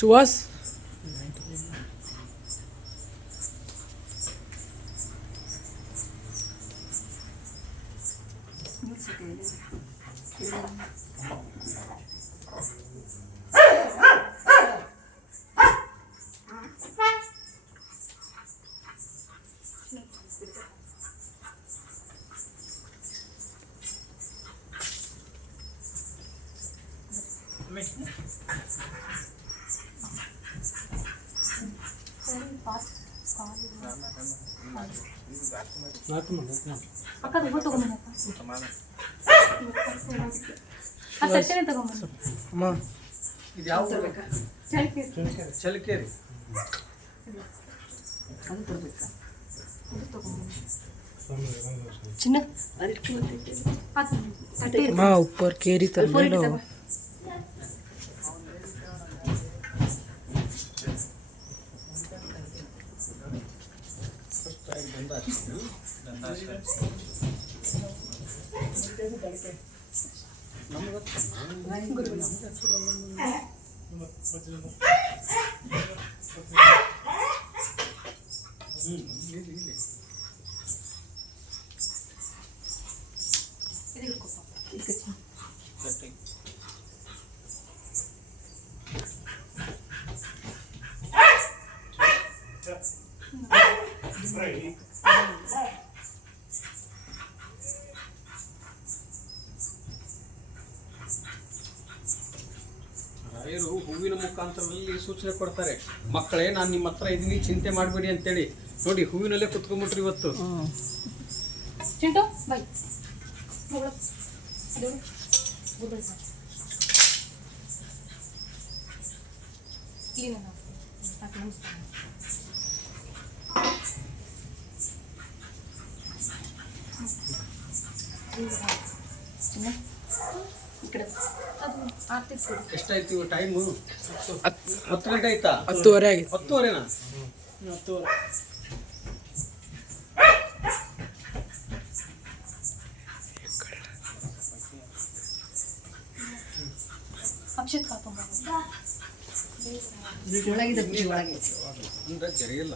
સુવાસ Come here. ಅಕ್ಕ ತಗೋ ತಗೊಂಬಂದಪ್ಪ ಆ ಸೆಕ್ಷನ್ ತಗೊಂಬಂದು ಅಮ್ಮ ಇದು ಯಾವ ಚಳಿಕೆ ಚಲಿಕೇರಿ ಚಿನ್ನ ಅದು ತಟ್ಟೆ ಅಮ್ಮ ಉಪ್ಪರ್ ಕೇರಿ ಫೋರ್ ಹ್ಮ್ ಸೂಚನೆ ಕೊಡ್ತಾರೆ. ಮಕ್ಕಳೇ, ನಾನು ನಿಮ್ಮ ಹತ್ರ ಇದೀನಿ, ಚಿಂತೆ ಮಾಡಬೇಡಿ ಅಂತೇಳಿ. ನೋಡಿ, ಹೂವಿನಲ್ಲೇ ಕುತ್ಕೊಂಡ್ಬಿಟ್ರಿ ಇವತ್ತು. ಇದು ಎಷ್ಟಾಯ್ತು ಇವ ಟೈಮು ಹತ್ತು ಗಂಟೆ ಆಯ್ತಾ ಹತ್ತುವರೆ ಆಗಿತ್ತು ಹತ್ತುವರೆನಾ ಹತ್ತುವರೆ ಅಕ್ಷತ್ ಕಾಕೊಂಬ ಅಂದ್ರೆ ಜರಿಗಿಲ್ಲ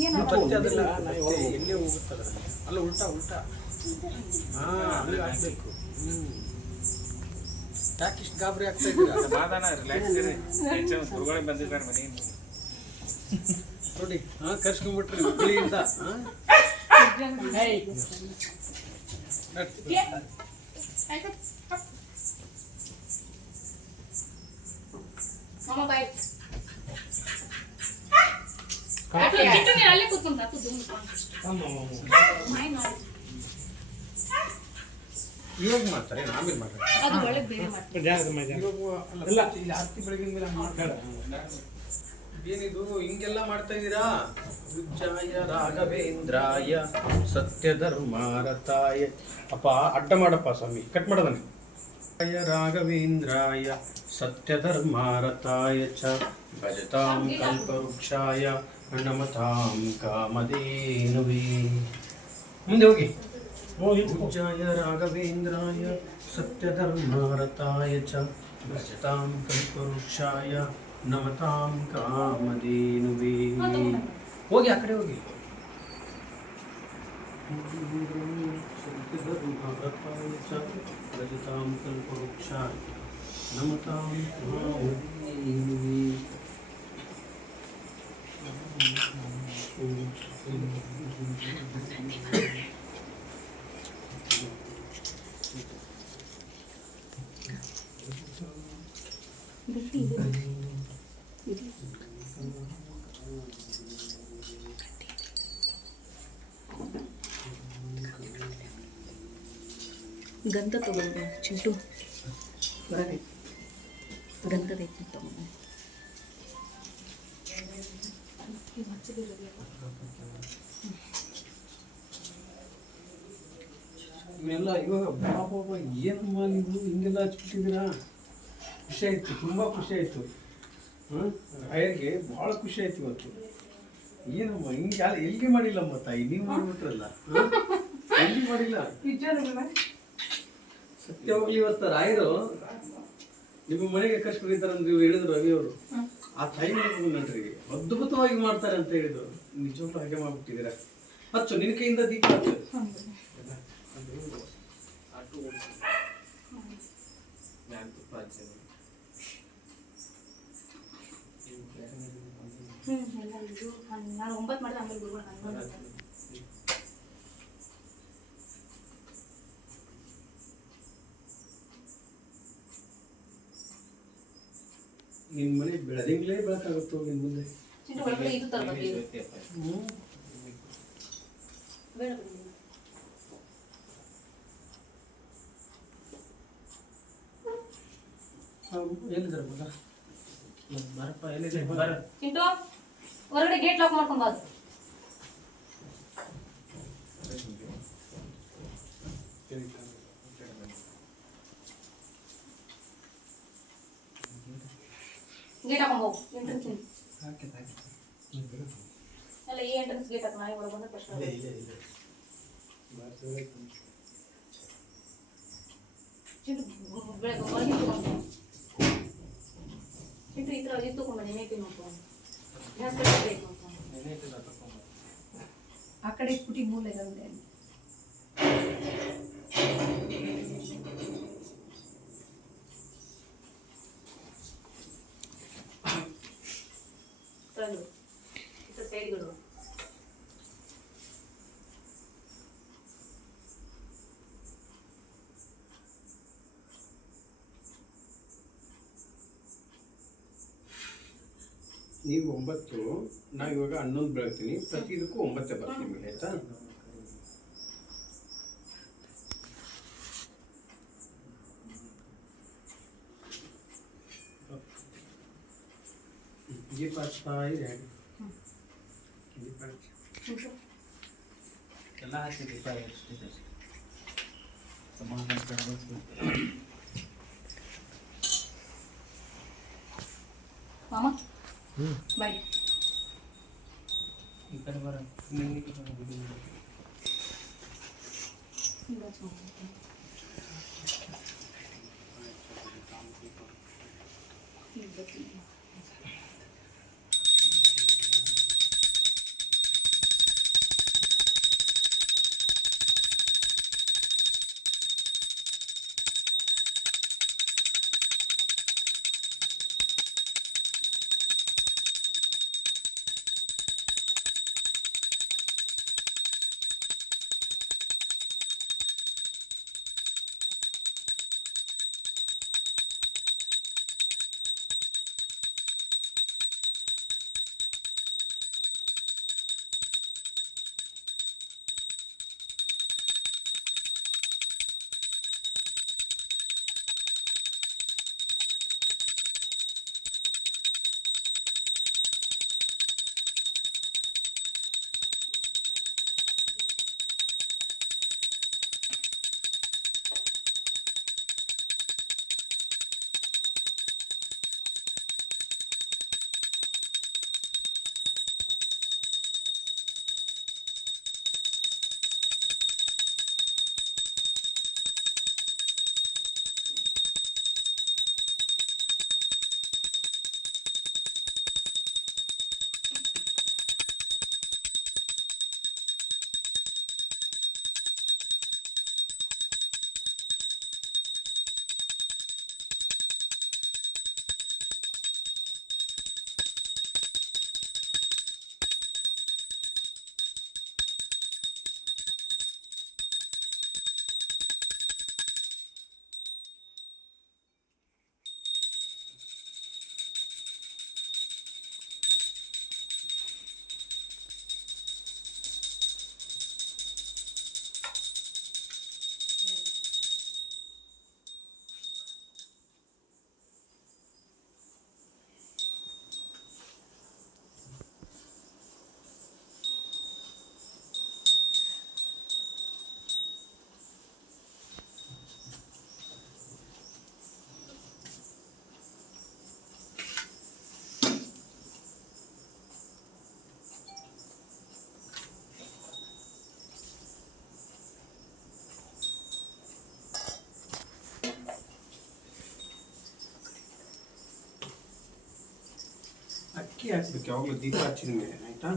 ಎಣ್ಣೆ ಹೋಗುತ್ತೆ ಅದರಲ್ಲಿ ಅಲ್ಲ ಉಲ್ಟಾ ಉಲ್ಟಾ ಹಾ ಅಲ್ಲಿ ಹಾಕ್ಬೇಕು ಹ್ಞೂ ಯಾಕೆ ಇಷ್ಟು ಗಾಬರಿ ಆಗ್ತಾ ಇದ್ದೀರಾ ಸಮಾಧಾನ ರಿಲ್ಯಾಕ್ಸ್ ಇರಿ ಬಂದಿದ್ದಾರೆ ಮನೆಯಿಂದ ನೋಡಿ ಹಾ ಕರ್ಸ್ಕೊಂಡ್ಬಿಟ್ರಿ ಹುಬ್ಳಿಯಿಂದ ಹಾ ನಡ್ರಿ. ಮಾಮ ಇವಾಗ ಮಾಡ್ತಾರೆ ಆಮೇಲೆ ಮಾಡ್ತಾರೆ ಅದು ಒಳ್ಳೆ ಬೇರೆ ಮಾಡ್ತಾರೆ ಇವಾಗ ಅಲ್ಲ ಇಲ್ಲಿ. ಆರ್ತಿ ಬೆಳಗಿನ ಮೇಲೆ ಮಾಡ್ತಾರೆ. ಏನಿದು? ಹಿಂಗೆಲ್ಲ ಮಾಡ್ತಾ ಇದ್ದೀರಾ ಯುಜ್ಜಾಯ ರಾಘವೇಂದ್ರಾಯ ಸತ್ಯ ಧರ್ಮಾರತಾಯ ಅಪ್ಪ ಅಡ್ಡ ಮಾಡಪ್ಪ ಸ್ವಾಮಿ ಕಟ್ ಮಾಡದನೆ ರಾಘವೇಂದ್ರಾಯ ಸತ್ಯ ಧರ್ಮಾರತಾಯ ಚ ಭಜತಾಂ ಕಲ್ಪವೃಕ್ಷಾಯ. ನಮತಾಂ ಕಾಮಧೇನುವೇ ಮುಂದೆ ಹೋಗಿ पूज्याय राघवेन्द्राय सत्यधर्मारताय च भजतां कल्पवृक्षाय ನಮತಾಂ ಕಾಮಧೇನುವೇ ಹಾ, ತಗೊಂಡೆ. ಹೋಗಿ ಆ ಕಡೆ ಹೋಗಿ ರಜತಾಂ ಕಲ್ಪವೃಕ್ಷ ನಮತಾಂ ಕಾಮಧೇನುವೇ ganteng tuh bang, Chinto. ಆಯಿತು ತುಂಬ ಖುಷಿ ಆಯಿತು ರಾಯರಿಗೆ ಭಾಳ ಖುಷಿ ಆಯ್ತು ಇವತ್ತು. ಏನಮ್ಮ ಹಿಂಗೆ ಯಾರು ಎಲ್ಲಿ ಮಾಡಿಲ್ಲಮ್ಮ ತಾಯಿ? ನೀವು ಮಾಡ್ಬಿಟ್ರಲ್ಲ? ಎಲ್ಲಿ ಮಾಡಿಲ್ಲ? ಸತ್ಯವಾಗ್ಲಿ ಇವತ್ತು ರಾಯರು ನಿಮ್ಮ ಮನೆಗೆ ಕರ್ಸ್ಕೊಂಡಿದ್ದಾರೆ ಅಂತ ನೀವು ಹೇಳಿದ್ರು ರವಿ ಅವರು. ಆ ತಾಯಿ ನಟರಿಗೆ ಅದ್ಭುತವಾಗಿ ಮಾಡ್ತಾರೆ ಅಂತ ಹೇಳಿದ್ರು. ನಿಜವಾಗ್ಲೂ ಹಾಗೆ ಮಾಡ್ಬಿಟ್ಟಿದ್ದೀರಾ? ಹಚ್ಚು ನಿನ್ನ ಕೈಯಿಂದ ದೀಪ ಹಚ್ಚು. ನಾನು ತುಪ್ಪ ನಾನು ಒಂಬತ್ತು ಮಾಡಿದ್ರೆ ಆಮೇಲೆ ಗುರುಗಳು ಹನ್ನೊಂದು ಮಾಡ್ತಾರೆ. ನಿನ್ನ ಮನೆ ಬೆಳದಿಂಗ್ಲೇ ಬೆಳಕಾಗುತ್ತೋ ನಿನ್ನ ಮುಂದೆ ಚಿಂಟು ಒಳಗಡೆ ಇದು ತರಬೇಕು ಇದು ಹ್ಞೂ ಬೇಡ ಬಿಡಿ. ಎಲ್ಲಿದ್ದಾರೆ ಮಗ ಬರಪ್ಪ ಎಲ್ಲಿದೆ ಬರ ಚಿಂಟು ಹೊರಗಡೆ ಗೇಟ್ ಲಾಕ್ ಮಾಡ್ಕೊಂಬಾರ್ದು ಬಾದು ಗೇಟ್ ಹಾಕೊಂಡು ಹೋಗು ಎಂಟ್ರೆನ್ಸ್ ಅಲ್ಲ ಈ ಎಂಟ್ರೆನ್ಸ್ ಗೇಟ್ ಹಾಕಿ ನಾಯಿ ಒಳಗೆ ಆಗುತ್ತೆ. ಚಿಂಟು ಬೆಳಗ್ಗೆ ಚಿಂಟು ಈ ಥರ ಇದು ತಗೊಂಡು ನೆನೆ ನೋಡ್ಕೊಂಡು ಆ ಕಡೆ ಪುಟಿ ಮೂಲೆ ನೀವು ಒಂಬತ್ತು ನಾವು ಇವಾಗ ಹನ್ನೊಂದು ಬೆಳಗ್ತೀನಿ ಪ್ರತಿ ಇದಕ್ಕೂ ಒಂಬತ್ತೇ ಬರ್ತೀನಿ ಆಯ್ತಾ ದೀಪ ಹಚ್ತಾ ಇದೆ ದೀಪ ಹಚ್ಚಿ ಚಿಂಟು ಎಲ್ಲ ಹಚ್ಚಿ ದೀಪ ಎಷ್ಟಿದೆ ಸಮಾಧಾನ ಕಾಣಬೇಕು बाय ఇక్కడ వరం మింగికి ఇంకా చూడండి ఇంకా ಅಕ್ಕಿ ಹಾಕ್ಬೇಕು ಯಾವಾಗಲೂ ದೀಪ ಹಚ್ಚಿದ ಮೇಲೆ ಆಯ್ತಾ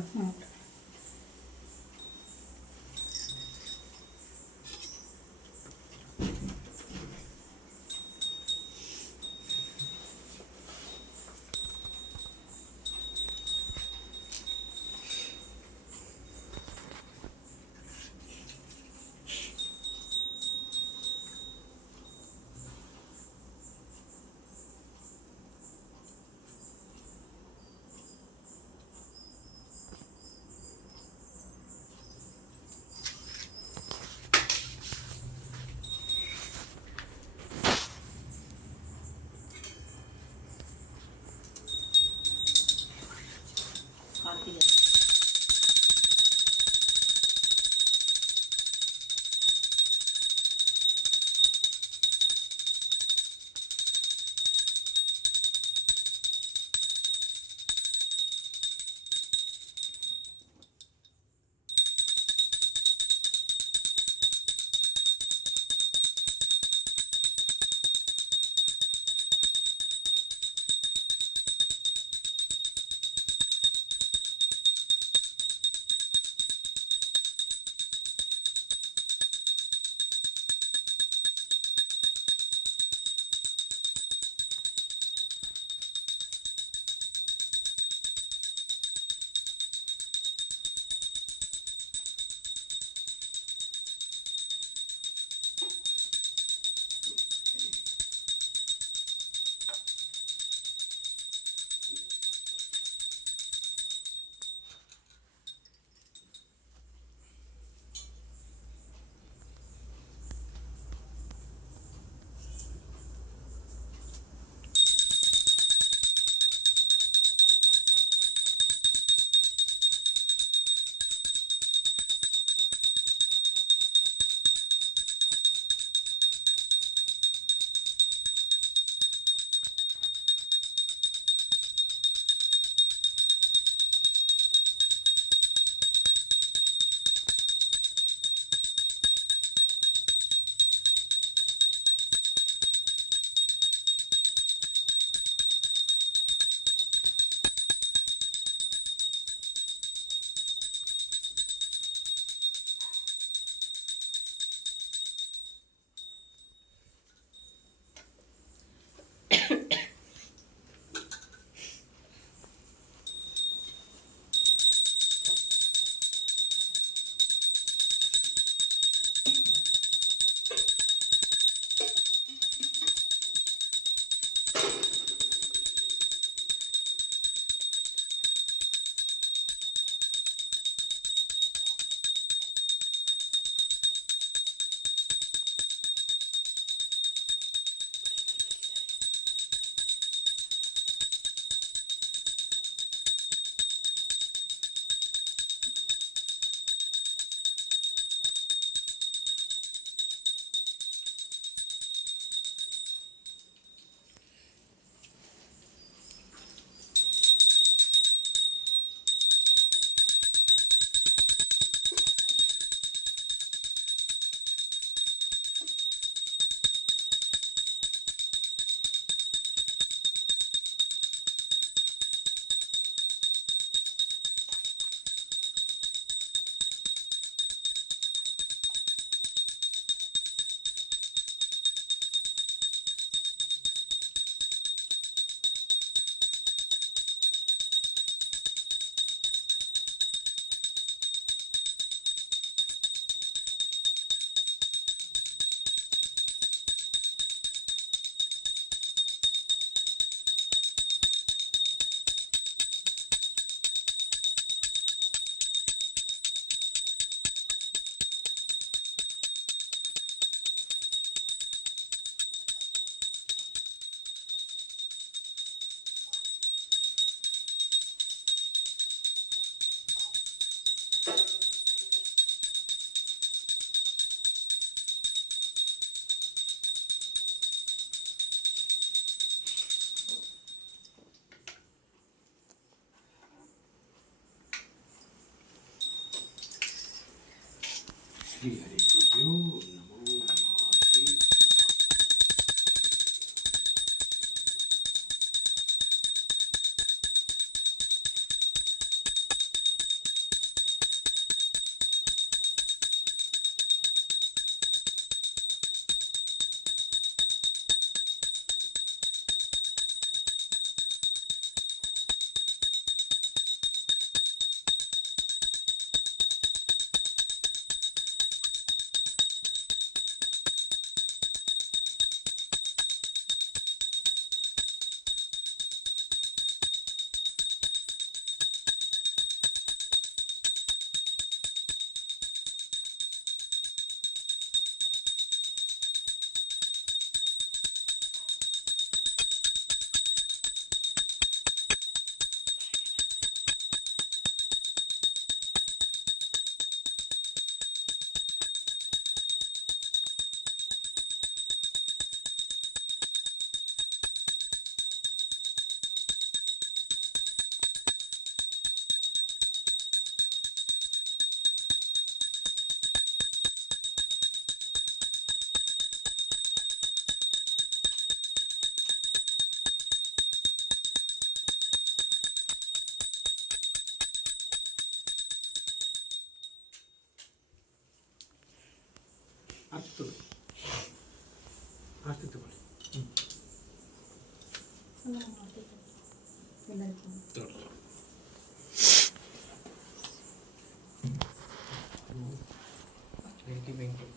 evening.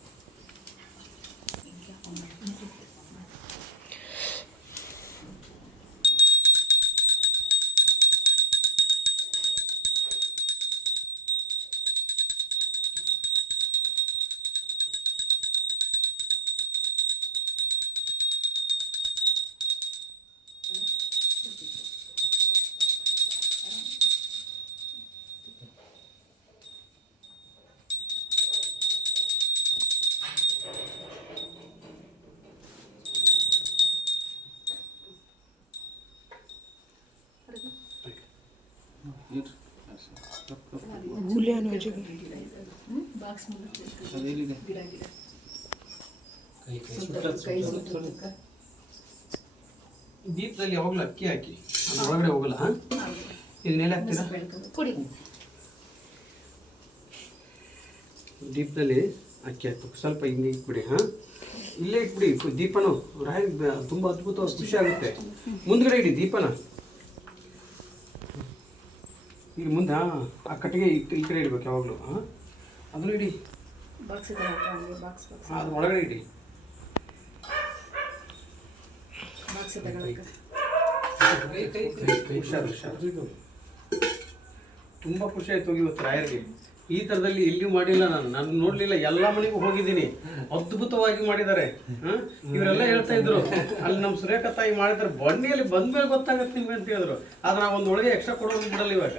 ದೀಪದಲ್ಲಿ ಯಾವಾಗಲೂ ಅಕ್ಕಿ ಹಾಕಿ ಅದ್ರ ಒಳಗಡೆ ಹೋಗಲ್ಲ ಇದನ್ನೆಲ್ಲ ಹಾಕ್ತೀರಾ ದೀಪದಲ್ಲಿ ಅಕ್ಕಿ ಹಾಕ್ಬೇಕು ಸ್ವಲ್ಪ ಹಿಂಗೆ ಇಟ್ಬಿಡಿ ಹಾಂ? ಇಲ್ಲೇ ಇಟ್ಬಿಡಿ ದೀಪನೋ. ದೀಪನು ರಾಯ ತುಂಬ ಅದ್ಭುತವಾಗಿ ಖುಷಿ ಆಗುತ್ತೆ. ಮುಂದ್ಗಡೆ ಇಡಿ ದೀಪನ. ಈಗ ಮುಂದೆ ಆ ಕಟ್ಟಿಗೆ ಈ ಕಡೆ ಇಡ್ಬೇಕು ಯಾವಾಗಲೂ ಹಾಂ ಅದನ್ನು ಇಡಿ. ಬಾಕ್ಸ್ ಬಾಕ್ಸ್ ಹಾಂ ಅದ್ರ ಒಳಗಡೆ ಇಡಿ. ಬಾಕ್ಸ್ ಹುಷಾರು ಹುಷಾರು. ತುಂಬ ಖುಷಿ ಆಯ್ತು ಇವತ್ತು ರಾಯರಿಗೆ. ಈ ತರದಲ್ಲಿ ಎಲ್ಲಿಯೂ ಮಾಡಿಲ್ಲ ನಾನು. ನಾನು ನೋಡಲಿಲ್ಲ, ಎಲ್ಲ ಮನೆಗೂ ಹೋಗಿದ್ದೀನಿ. ಅದ್ಭುತವಾಗಿ ಮಾಡಿದ್ದಾರೆ? ಇವರೆಲ್ಲ ಹೇಳ್ತಾ ಇದ್ರು, ಅಲ್ಲಿ ನಮ್ಮ ಸುರೇಖ ತಾಯಿ ಮಾಡಿದ್ರೆ ಬಣ್ಣಿಯಲ್ಲಿ ಬಂದ್ಮೇಲೆ ಗೊತ್ತಾಗತ್ತೆ ನಿಮ್ಗೆ ಅಂತ ಹೇಳಿದ್ರು. ಆದ್ರೆ ನಾವು ಒಂದು ಒಳಗೆ ಎಕ್ಸ್ಟ್ರಾ ಕೊಡೋದು ಬಿಡಲ್ಲ ಇವಾಗ.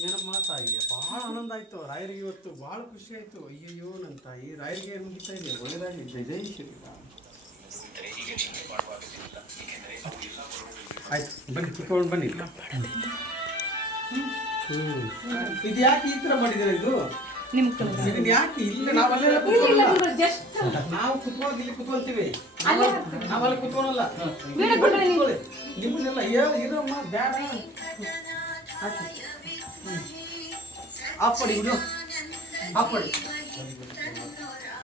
ಏನಮ್ಮ ತಾಯಿ ಭಾಳ ಆನಂದ ಆಯ್ತು. ರಾಯರಿಗೆ ಇವತ್ತು ಭಾಳ ಖುಷಿ ಆಯ್ತು. ಅಯ್ಯಯ್ಯೋ ನನ್ನ ತಾಯಿ ರಾಯರಿಗೆ ಮುಗಿತಾ ಇದೆ? ಒಳ್ಳೆಯದಾಗಿ ಜಯ ಜೈ ಶ್ರೀರಾಮ್. ಆಯ್ತು ಬನ್ನಿ ಕುತ್ಕೊಂಡು ಬನ್ನಿ. ಹ್ಞೂ ಇದು ಯಾಕೆ ಈ ಥರ ಮಾಡಿದ್ದಾರೆ ಇದು? ನಿಮ್ಗೆ ಇದನ್ನ ಯಾಕೆ ಇಲ್ಲ ನಾವಲ್ಲೆಲ್ಲ ಕುತ್ಕೊಳ್ಳಲ್ಲ. ನಾವು ಕುತ್ಕೊಂಡು ಇಲ್ಲಿ ಕುತ್ಕೊಳ್ತೀವಿ ನಾವಲ್ಲಿ ಕುತ್ಕೊಳಲ್ಲ. ನಿಮ್ಮನ್ನೆಲ್ಲ ಇರಮ್ಮ ಬೇಡ. ಹಾಕಿ. ಆಫ್ ಮಾಡಿ ಆಫ್ ಮಾಡಿ